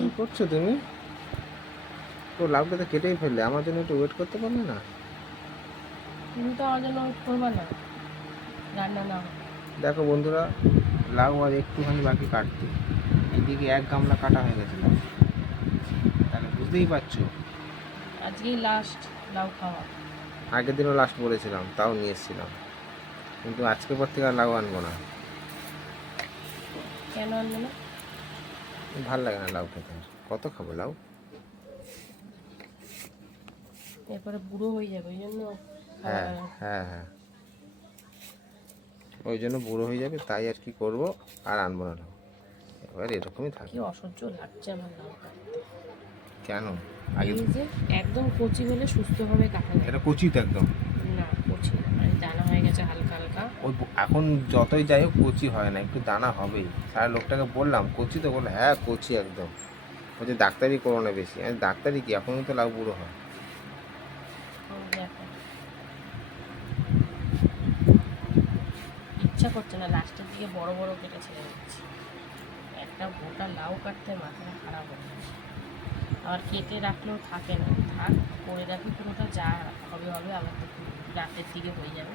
কি করছ তুমি? তো লাউটা তো কেটেই ফেললে আমার জন্য একটু ওয়েট করতে পারলে না? তুমি তো আমার জন্য করবা না। রান্না না। দেখো বন্ধুরা লাউ আর একটুখানি বাকি কাটতে। এদিকে এক গামলা কাটা হয়ে গেছে লাউ। তাহলে বুঝতেই পারছ? আজকেই লাস্ট লাউ খাওয়া। আগের দিনও লাস্ট বলেছিলাম তাও নিয়ে এসেছিলাম। কিন্তু আজকে পর থেকে আর লাউ আনব না। কেন আনবে না? ভালো লাগে না লাউ খেতে। কত খাব লাউ? এরপরে বুড়ো হয়ে যাবে ওই জন্য হ্যাঁ হ্যাঁ হ্যাঁ। ওই জন্য বুড়ো হয়ে যাবে তাই আর কি করব? আর আনব না লাউ। এবার এরকমই কি থাকি অসহ্য লাগছে আমার লাউ কেন? আগে একদম কচি হলে সুস্থভাবে কাটা এটা কচি তো একদম। না মানে দানা হয়ে গেছে হালকা হালকা। ওই এখন যতই যাই হোক কচি হয় না একটু দানা হবেই। সারা লোকটাকে বললাম কচি তো? বলল হ্যাঁ কচি একদম। বলছে ডাক্তারি করো না বেশি। আমি ডাক্তারি কি? এখনই তো লাউ বুড়ো হয়। ইচ্ছা করছে না লাস্টের দিকে বড় বড় কেটে ছেড়ে দিচ্ছি। একটা গোটা লাউ কাটতে মাথাটা খারাপ হয়ে যাচ্ছে আবার কেটে রাখলেও থাকে না। থাক করে রাখি পুরোটা যা হবে হবে আবার তো রাতের দিকে হয়ে যাবে।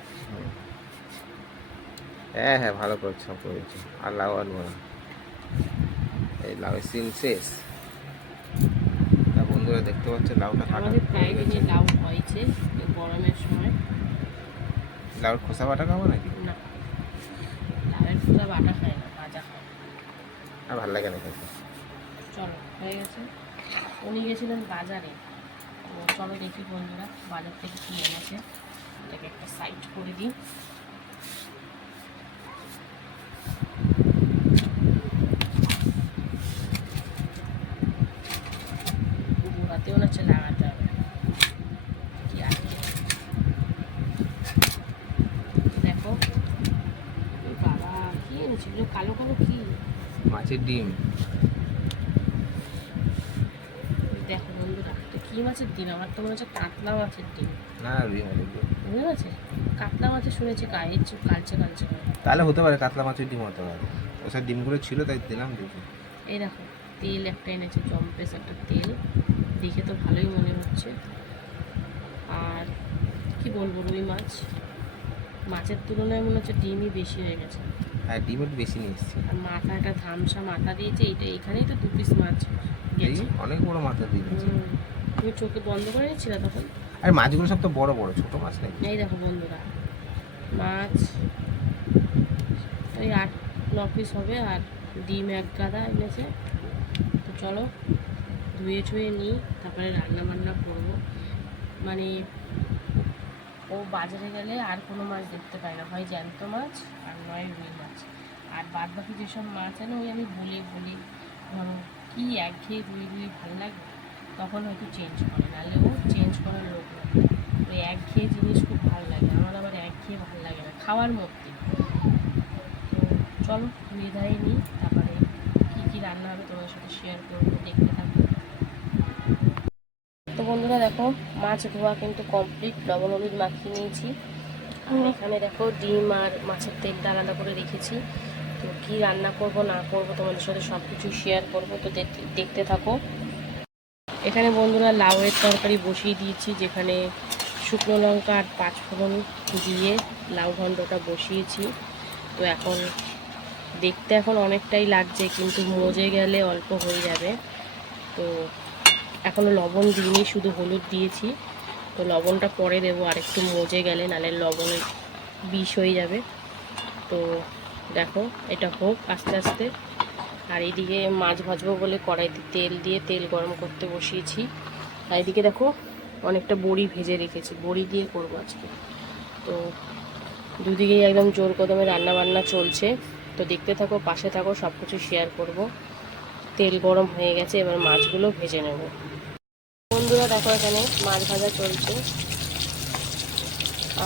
হ্যাঁ হ্যাঁ ভালো করেছ করেছ। আর লাউ আনব না। এই লাউয়ের সিন শেষ। তা বন্ধুরা দেখতে পাচ্ছে লাউটা কাটা আমাদের লাউ হয়েছে গরমের সময়। লাউর খোসা বাটা খাব নাকি? না লাউয়ের পুরো বাটা খায় না ভাজা খায় আর ভালো লাগে না খেতে। চলো হয়ে গেছে। উনি গেছিলেন বাজারে। চলো দেখি বন্ধুরা বাজার থেকে কি এনেছে। এটাকে একটা সাইড করে দিই। হাতে মনে হচ্ছে লাগাতে দেখো, বাবা, কি এনেছে? কালো কালো কি? মাছের ডিম দেখো কি মাছের ডিম আমার তো মনে হচ্ছে কাতলা মাছের ডিম। না না ডিম আছে, ডিম। বুঝতে পারছে কাতলা মাছের শুনেছি গায়ে কালচে কালচে তাহলে হতে পারে কাতলা মাছের ডিম হতে পারে। ওসব ডিমগুলো ছিল তাই দিলাম দেখি। এই দেখো তেল একটা এনেছে জম্পেস একটা তেল। দেখে তো ভালোই মনে হচ্ছে। আর কি বলব রুই মাছ? মাছের তুলনায় মনে হচ্ছে ডিমই বেশি হয়ে গেছে। হ্যাঁ ডিম একটু বেশি নিয়ে এসেছি। আর মাথা একটা ধামসা মাথা দিয়েছে এইটা এখানেই তো দু পিস মাছ অনেক বড় মাথা দিয়ে দিয়েছি। তুমি চোখে বন্ধ করে নিচ্ছিলে তখন। আর মাছগুলো সব তো বড় বড় ছোট মাছ নাকি? এই দেখো বন্ধুরা মাছ ওই আট ন পিস হবে আর ডিম এক গাদা এনেছে। তো চলো ধুয়ে ছুয়ে নিই তারপরে রান্না বান্না করব। মানে ও বাজারে গেলে আর কোনো মাছ দেখতে পায় না হয় জ্যান্ত মাছ আর নয় রুই মাছ। আর বাদ বাকি যেসব মাছ আনে ওই আমি বলে বলি ধরো কী একঘেয়ে রুই রুই ভালো লাগে? তখন হয়তো চেঞ্জ করে, নাহলে ও চেঞ্জ করার লোক না। ওই একঘেয়ে জিনিস খুব ভালো লাগে, আমার আবার একঘেয়ে ভালো লাগে না, খাওয়ার মধ্যে। তো চলো ধুয়ে ধায়ে নিই, তারপরে কী কী রান্না হবে তোমার সাথে শেয়ার করব, দেখতে থাকব তো বন্ধুরা দেখো, মাছ ধোয়া কিন্তু কমপ্লিট লবণ হলুদ মাখিয়ে নিয়েছি। আর এখানে দেখো ডিম আর মাছের তেলটা আলাদা করে রেখেছি। তো কী রান্না করব, না করব তোমাদের সাথে সব কিছু শেয়ার করব, তো দেখতে থাকো। এখানে বন্ধুরা লাউয়ের তরকারি বসিয়ে দিয়েছি, যেখানে শুকনো লঙ্কা আর পাঁচ ফোড়ন দিয়ে লাউ ঘন্টটা বসিয়েছি। তো এখন দেখতে এখন অনেকটাই লাগছে, কিন্তু মজে গেলে অল্প হয়ে যাবে। তো এখনও লবণ দিইনি, শুধু হলুদ দিয়েছি। তো লবণটা পরে দেবো, আর একটু মজে গেলে নাহলে লবণের বিষ হয়ে যাবে। তো দেখো, এটা হোক আস্তে আস্তে। আর এইদিকে মাছ ভাজবো বলে কড়াইতে তেল দিয়ে তেল গরম করতে বসিয়েছি। আর এদিকে দেখো, অনেকটা বড়ি ভেজে রেখেছি। বড়ি দিয়ে করব আজকে। তো দুদিকেই একদম জোর কদমে রান্না বান্না চলছে। তো দেখতে থাকো, পাশে থাকো সব কিছু শেয়ার করব। তেল গরম হয়ে গেছে, এবার মাছগুলো ভেজে নেব। বন্ধুরা, দেখো এখানে মাছ ভাজা চলছে।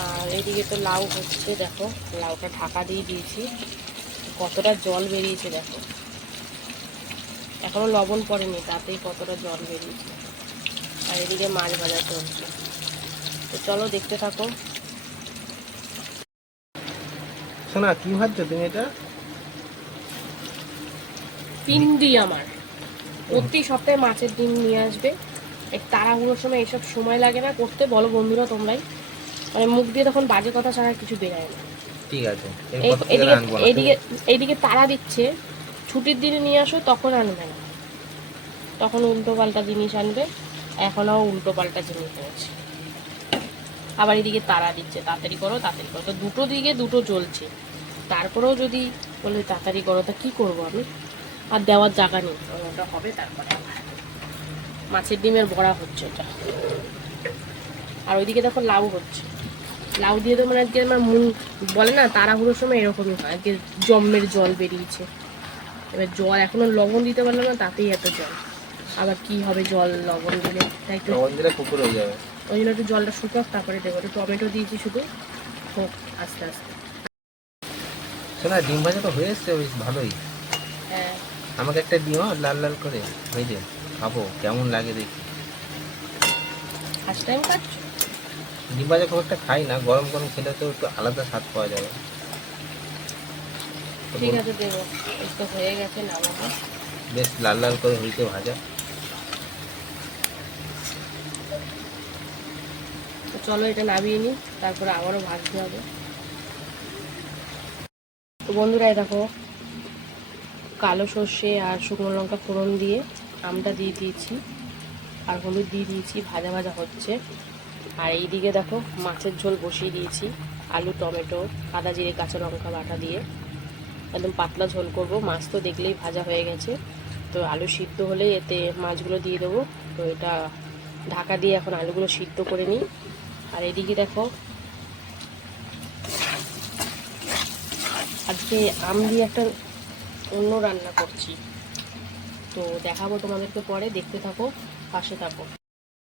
আর এদিকে তো লাউ হচ্ছে, দেখো। লাউটা ঢাকা দিয়ে দিয়েছি। কতটা জল বেরিয়েছে, দেখো। এখনও লবণ পড়েনি তাতেই কতটা জল বেরিয়েছে। আর এদিকে মাছ ভাজা চলছে। তো চলো দেখতে থাকো। শোনা কি ভাবছ তুমি এটা? পিন্ডি আমার। প্রতি সপ্তাহে মাছের ডিম নিয়ে আসবে। এই তাড়াহুড়োর সময় এসব সময় লাগে না করতে। বলো বন্ধুরা তোমরাই। মানে মুখ দিয়ে তখন বাজে কথা ছাড়া কিছু বেরায় না। ঠিক আছে এদিকে এইদিকে তারা দিচ্ছে। ছুটির দিনে নিয়ে আসো, তখন আনবে না। তখন উল্টো পাল্টা জিনিস আনবে, এখনও উল্টো পাল্টা জিনিস এনেছে। আবার এদিকে তারা দিচ্ছে, তাড়াতাড়ি করো তাড়াতাড়ি করো। তো দুটো দিকে দুটো জ্বলছে তারপরেও যদি বলে তাড়াতাড়ি করো, তা কী করব আমি? আর দেওয়ার জায়গা নেই। ওটা হবে, তারপরে মাছের ডিমের বড়া হচ্ছে ওটা। আর ওইদিকে দেখো লাউ হচ্ছে। লাউ দিয়ে তো মানে আজকে আমার মন বলে না, তাড়াহুড়োর সময় এরকমই হয়। আজকে জম্মের জল বেরিয়েছে। এবার জল এখনও লবণ দিতে পারলাম না তাতেই এত জল। আবার কি হবে জল লবণ দিলে? তাই একটু লবণ দিলে পুকুর হয়ে যাবে। ওই জন্য একটু জলটা শুকাক তারপরে দেবো। একটু টমেটো দিয়েছি শুধু। হোক আস্তে আস্তে। শোনা ডিম ভাজা তো হয়ে এসছে বেশ ভালোই। হ্যাঁ। আমাকে একটা দিও লাল লাল করে। ভেজে খাব কেমন লাগে দেখি। ফার্স্ট টাইম খাচ্ছ? ডিম ভাজা খুব একটা খাই না গরম গরম খেলে তো একটু আলাদা স্বাদ পাওয়া যাবে। ঠিক আছে দেবো। তো হয়ে গেছে নামাবো বেশ লাল লাল করে হয়েছে ভাজা। তো চলো এটা নামিয়ে নিই তারপরে আবারও ভাজতে হবে। তো বন্ধুরা দেখো কালো সর্ষে আর শুকনো লঙ্কা ফোড়ন দিয়ে আমটা দিয়ে দিয়েছি আর হলুদ দিয়ে দিয়েছি ভাজা ভাজা হচ্ছে। আর এইদিকে দেখো মাছের ঝোল বসিয়ে দিয়েছি আলু টমেটো আদা জিরে কাঁচা লঙ্কা বাটা দিয়ে। একদম পাতলা ঝোল করব। মাছ তো দেখলেই ভাজা হয়ে গেছে। তো আলু সিদ্ধ হলেই এতে মাছগুলো দিয়ে দেবো। তো এটা ঢাকা দিয়ে এখন আলুগুলো সিদ্ধ করে নিই। আর এদিকে দেখো, আজকে আম দিয়ে একটা অন্য রান্না করছি। তো দেখাবো তোমাদেরকে পরে, দেখতে থাকো, পাশে থাকো।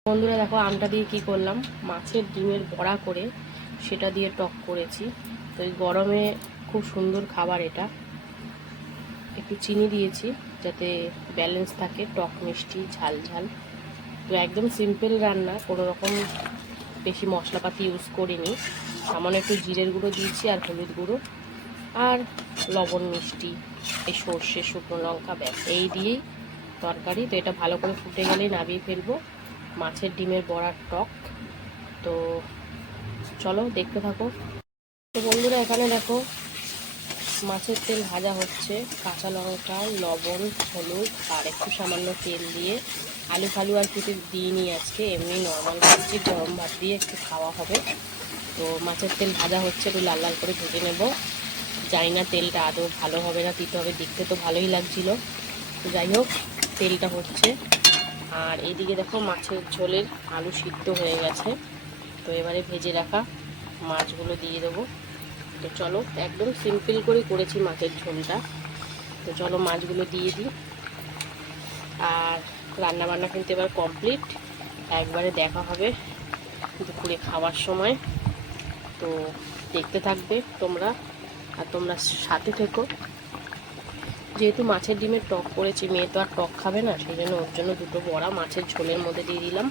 বন্ধুরা দেখো, আমটা দিয়ে কি করলাম? মাছের ডিমের বড়া করে সেটা দিয়ে টক করেছি। তো এই গরমে খুব সুন্দর খাবার এটা। একটু চিনি দিয়েছি যাতে ব্যালেন্স থাকে, টক মিষ্টি, ঝাল ঝাল। তো একদম সিম্পল রান্না, কোনো রকম বেশি মশলাপাতি ইউজ করিনি। সামান্য একটু জিরের গুঁড়ো দিয়েছি আর হলুদ গুঁড়ো আর লবণ মিষ্টি, এই সর্ষে, শুকনো লঙ্কা, ব্যাস। এই দিয়েই তরকারি। তো এটা ভালো করে ফুটে গেলেই নামিয়ে ফেলব। মাছের ডিমের বড়ার টক। তো চলো দেখতে থাকো। তো বন্ধুরা, এখানে দেখো মাছের তেল ভাজা হচ্ছে। কাঁচা লঙ্কা, লবণ, হলুদ আর একটু সামান্য তেল দিয়ে আলু ফালু আর কিছু দিইনি আজকে। এমনি নর্মাল ভাবছি গরম ভাত দিয়ে একটু খাওয়া হবে। তো মাছের তেল ভাজা হচ্ছে, একটু লাল লাল করে ভেজে নেব। জানি না তেলটা আদৌ ভালো হবে না, দিতে হবে। দেখতে তো ভালোই লাগছিল। যাই হোক, তেলটা হচ্ছে। আর এদিকে দেখো মাছের ঝোলের আলু সিদ্ধ হয়ে গেছে। তো এবারে ভেজে রাখা মাছগুলো দিয়ে দেবো। তো চলো, একদম সিম্পল করে করেছি মাছের ঝোলটা। তো চলো মাছগুলো দিয়ে দিই। আর রান্না বান্না কিন্তু এবার কমপ্লিট একবারে দেখা হবে দুপুরে খাওয়ার সময়। তো দেখতে থাকবে তোমরা আর তোমরা সাথে থেকো। যেহেতু মাছের ডিমের টক করেছি, মেয়ে তো আর টক খাবে না, সেই জন্য ওর জন্য দুটো বড়া মাছের ঝোলের মধ্যে দিয়ে দিলাম।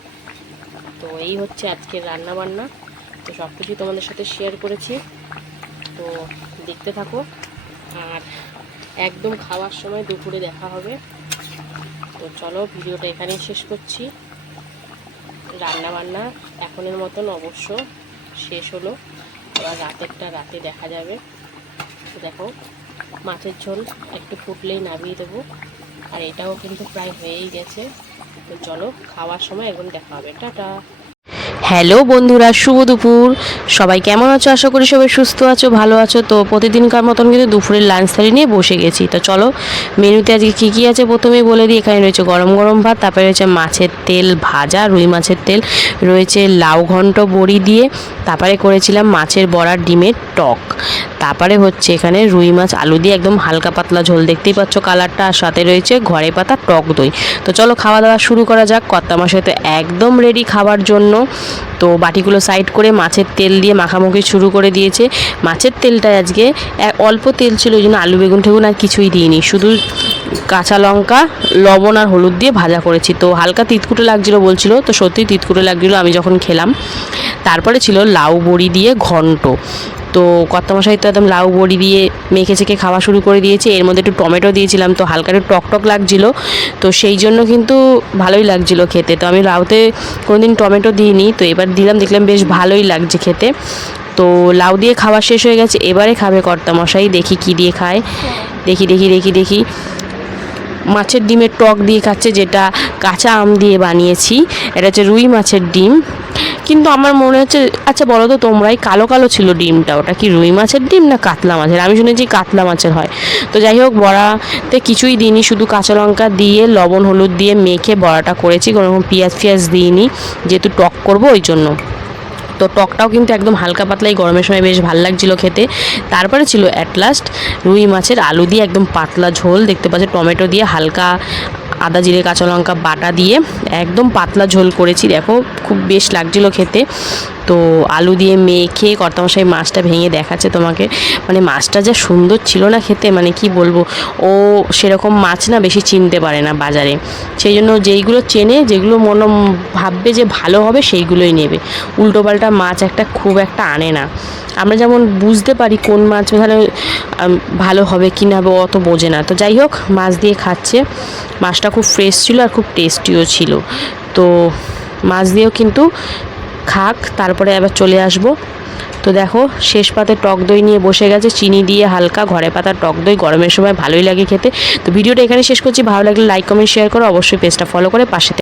তো এই হচ্ছে আজকের রান্না বান্না তো সব কিছুই তোমাদের সাথে শেয়ার করেছি। তো দেখতে থাকো। আর একদম খাওয়ার সময় দুপুরে দেখা হবে। তো চলো ভিডিওটা এখানেই শেষ করছি। রান্না বান্না এখনের মতন অবশ্য শেষ হলো। আবার রাতেরটা রাতে দেখা যাবে। দেখো, মাছের ঝোল একটু ফুটলেই নামিয়ে দেবো। আর এটাও কিন্তু প্রায় হয়েই গেছে। তো চলো খাওয়ার সময় এখন দেখা হবে। টাটা! হ্যালো বন্ধুরা, শুভ দুপুর। সবাই কেমন আছো? আশা করি সবাই সুস্থ আছো, ভালো আছো। তো প্রতিদিনকার মতন কিন্তু দুপুরের লাঞ্চ থালি নিয়ে বসে গেছি। তো চলো, মেনুতে আজকে কী কী আছে প্রথমেই বলে দিই। এখানে রয়েছে গরম গরম ভাত, তারপরে রয়েছে মাছের তেল ভাজা, রুই মাছের তেল, রয়েছে লাউ ঘন্ট বড়ি দিয়ে, তারপরে করেছিলাম মাছের বড়ার ডিমের টক। তারপরে হচ্ছে এখানে রুই মাছ, আলু দিয়ে একদম হালকা পাতলা ঝোল দেখতেই পাচ্ছ কালারটা। আর সাথে রয়েছে ঘরে পাতা টক দই। তো চলো খাওয়া দাওয়া শুরু করা যাক। কর্তা মশাই তো একদম রেডি খাবার জন্য। তো বাটিগুলো সাইড করে মাছের তেল দিয়ে মাখামাখি শুরু করে দিয়েছে। মাছের তেলটা আজকে অল্প তেল ছিল, ওই জন্য আলু, বেগুন, ঠেগুন আর কিছুই দিইনি। শুধু কাঁচা লঙ্কা, লবণ আর হলুদ দিয়ে ভাজা করেছি। তো হালকা তিতকুটে লাগছিল বলছিল, তো সত্যি তিতকুটে লাগছিল, আমি যখন খেলাম। তারপরে ছিল লাউ বড়ি দিয়ে ঘন্ট। তো কর্তামশাই তো একদম লাউ বড়ি দিয়ে মেখে চেখে খাওয়া শুরু করে দিয়েছে। এর মধ্যে একটু টমেটো দিয়েছিলাম, তো হালকা একটু টক টক লাগছিল। তো সেই জন্য কিন্তু ভালোই লাগছিল খেতে। তো আমি লাউতে কোনোদিন টমেটো দিইনি, তো এবার দিলাম, দেখলাম বেশ ভালোই লাগছে খেতে। তো লাউ দিয়ে খাওয়া শেষ হয়ে গেছে, এবারে খাবে কর্তামশাই, দেখি কি দিয়ে খায়। দেখি দেখি দেখি দেখি। মাছের ডিমের টক দিয়ে খাচ্ছে, যেটা কাঁচা আম দিয়ে বানিয়েছি। এটা হচ্ছে রুই মাছের ডিম। কিন্তু আমার মনে হচ্ছে আচ্ছা বলো তো তোমরাই কালো কালো ছিল ডিমটা, ওটা কি রুই মাছের ডিম না কাতলা মাছের? আমি শুনেছি কাতলা মাছের হয়। তো যাই হোক, বড়াতে কিছুই দিইনি, শুধু কাঁচা লঙ্কা দিয়ে, লবণ, হলুদ দিয়ে মেখে বড়াটা করেছি, কোনো রকম পেঁয়াজ ফিয়াজ দিইনি, যেহেতু টক করব ওই জন্য। তো টকটাও কিন্তু একদম হালকা পাতলাই, গরমের সময় বেশ ভালো লাগছিল খেতে। তারপরে ছিল অ্যাট লাস্ট রুই মাছের আলু দিয়ে একদম পাতলা ঝোল, দেখতে পাচ্ছি টমেটো দিয়ে হালকা আদা, জিরে, কাঁচা লঙ্কা বাটা দিয়ে একদম পাতলা ঝোল করেছি। দেখো, খুব বেশ লাগছিল খেতে। তো আলু দিয়ে মেখে কর্তামশাই মাছটা ভেঙে দেখাচ্ছে তোমাকে। মানে মাছটা যা সুন্দর ছিল না খেতে মানে কি বলব, ও সেরকম মাছ না বেশি চিনতে পারে না বাজারে। সেই জন্য যেইগুলো চেনে, যেগুলো মনে ভাববে যে ভালো হবে, সেইগুলোই নেবে। উল্টোপাল্টা মাছ একটা খুব একটা আনে না। আমরা যেমন বুঝতে পারি কোন মাছ তাহলে ভালো হবে কি না হবে অত বোঝে না। তো যাই হোক, মাছ দিয়ে খাচ্ছে। মাছটা খুব ফ্রেশ ছিল আর খুব টেস্টিও ছিল। তো মাছ দিয়েও কিন্তু খাক, তারপরে আবার চলে আসব। তো দেখো, শেষ পাতে টক দই নিয়ে বসে গেছে, চিনি দিয়ে হালকা ঘরে পাতা টক দই, গরমের সময় ভালোই লাগে খেতে। তো ভিডিওটা এখানে শেষ করছি, ভালো লাগলে লাইক কমেন্ট শেয়ার করো, অবশ্যই পেজটা ফলো করে পাশে